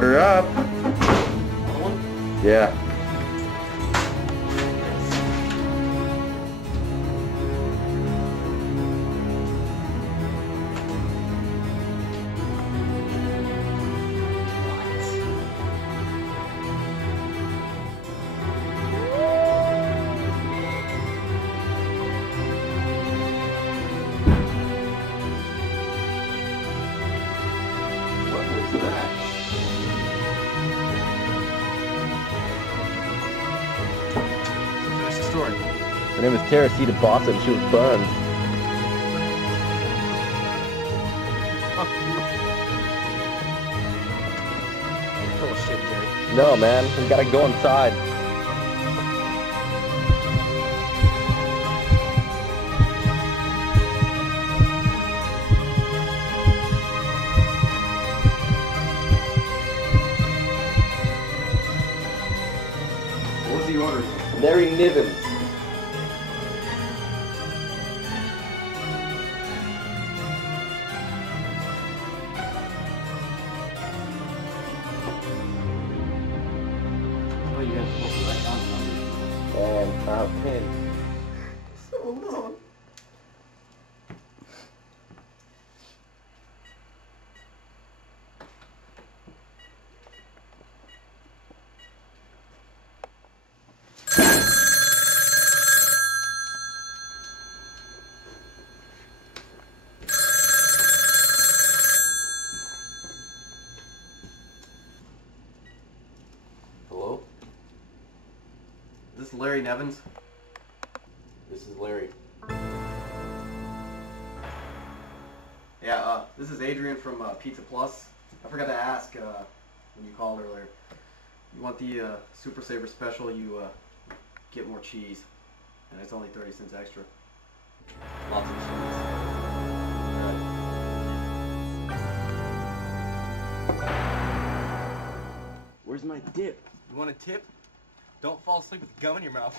Order up. Yeah. Story. Her name was Teresita Bossa and she was buns. Full of shit, Jerry. No, man, we gotta go inside. What was the order? Larry Nivens. Oh, you guys are supposed to write down the numbers. And out 10. So long. Hello? Is this Larry Nevins? This is Larry. Yeah, this is Adrian from Pizza Plus. I forgot to ask when you called earlier. You want the Super Saver Special, you get more cheese. And it's only 30 cents extra. Lots of cheese. Where's my dip? You want a tip? Don't fall asleep with gum in your mouth.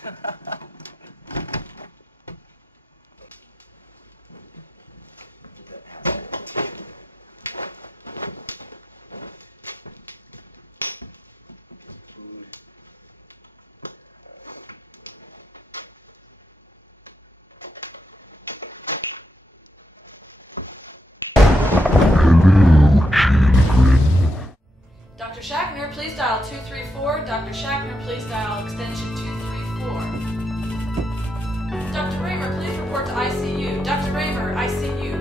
Dr. Shackner, please dial 234. Dr. Shackner, please dial extension 234. Dr. Raymer, please report to ICU. Dr. Raymer, ICU.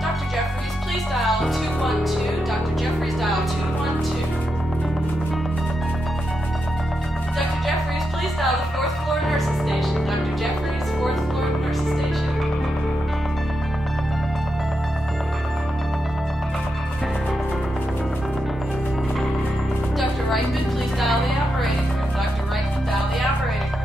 Dr. Jeffries, please dial 212. Dr. Jeffries, dial 212. Dr. Jeffries, please dial the 4th floor nurses station. Dr. Jeffries, 4th floor nurses station. Dr. Reitman, please dial the operating room. Dr. Reitman, dial the operating room.